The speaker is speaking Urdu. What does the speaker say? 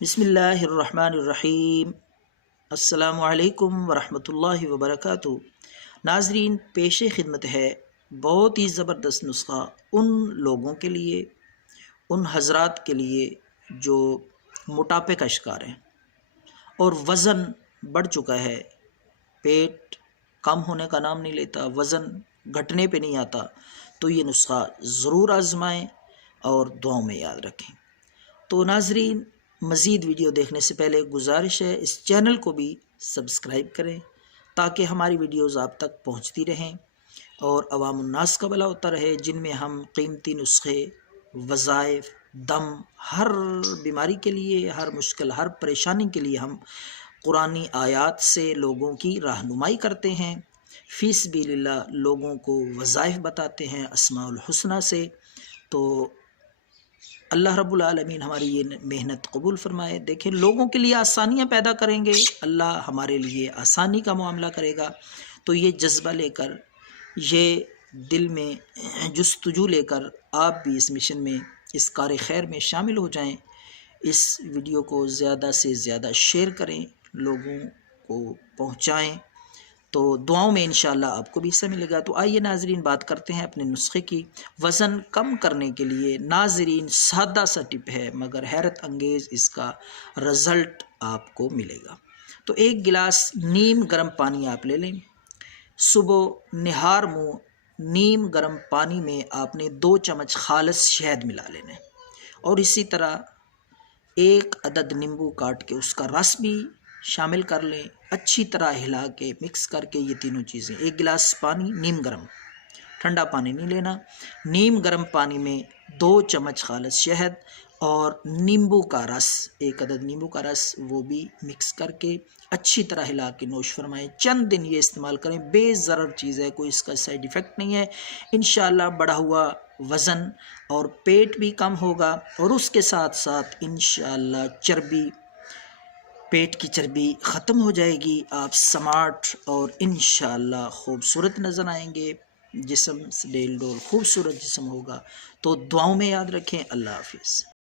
بسم اللہ الرحمن الرحیم۔ السلام علیکم ورحمۃ اللہ وبرکاتہ۔ ناظرین، پیش خدمت ہے بہت ہی زبردست نسخہ ان لوگوں کے لیے، ان حضرات کے لیے جو موٹاپے کا شکار ہیں اور وزن بڑھ چکا ہے، پیٹ کم ہونے کا نام نہیں لیتا، وزن گھٹنے پہ نہیں آتا، تو یہ نسخہ ضرور آزمائیں اور دعاؤں میں یاد رکھیں۔ تو ناظرین، مزید ویڈیو دیکھنے سے پہلے گزارش ہے اس چینل کو بھی سبسکرائب کریں تاکہ ہماری ویڈیوز آپ تک پہنچتی رہیں اور عوام الناس کا بھلا ہوتا رہے، جن میں ہم قیمتی نسخے، وظائف، دم، ہر بیماری کے لیے، ہر مشکل، ہر پریشانی کے لیے ہم قرآنی آیات سے لوگوں کی رہنمائی کرتے ہیں، فی سبیل اللہ لوگوں کو وظائف بتاتے ہیں اسماء الحسنہ سے۔ تو اللہ رب العالمین ہماری یہ محنت قبول فرمائے۔ دیکھیں، لوگوں کے لیے آسانیاں پیدا کریں گے، اللہ ہمارے لیے آسانی کا معاملہ کرے گا۔ تو یہ جذبہ لے کر، یہ دل میں جستجو لے کر آپ بھی اس مشن میں، اس کار خیر میں شامل ہو جائیں۔ اس ویڈیو کو زیادہ سے زیادہ شیئر کریں، لوگوں کو پہنچائیں، تو دعاؤں میں انشاءاللہ آپ کو بھی حصہ ملے گا۔ تو آئیے ناظرین، بات کرتے ہیں اپنے نسخے کی۔ وزن کم کرنے کے لیے ناظرین سادہ سا ٹپ ہے، مگر حیرت انگیز اس کا رزلٹ آپ کو ملے گا۔ تو 1 گلاس نیم گرم پانی آپ لے لیں۔ صبح نہار منہ نیم گرم پانی میں آپ نے 2 چمچ خالص شہد ملا لینا ہے، اور اسی طرح 1 عدد نیمبو کاٹ کے اس کا رس بھی شامل کر لیں، اچھی طرح ہلا کے مکس کر کے یہ تینوں چیزیں 1 گلاس پانی نیم گرم، ٹھنڈا پانی نہیں لینا، نیم گرم پانی میں 2 چمچ خالص شہد اور نیمبو کا رس، 1 عدد نیمبو کا رس، وہ بھی مکس کر کے اچھی طرح ہلا کے نوش فرمائیں۔ چند دن یہ استعمال کریں، بے ضرر چیز ہے، کوئی اس کا سائیڈ ایفیکٹ نہیں ہے۔ انشاءاللہ بڑھا ہوا وزن اور پیٹ بھی کم ہوگا، اور اس کے ساتھ ساتھ انشاءاللہ چربی، پیٹ کی چربی ختم ہو جائے گی، آپ سمارٹ اور انشاءاللہ خوبصورت نظر آئیں گے، جسم ڈیل ڈول خوبصورت جسم ہوگا۔ تو دعاؤں میں یاد رکھیں۔ اللہ حافظ۔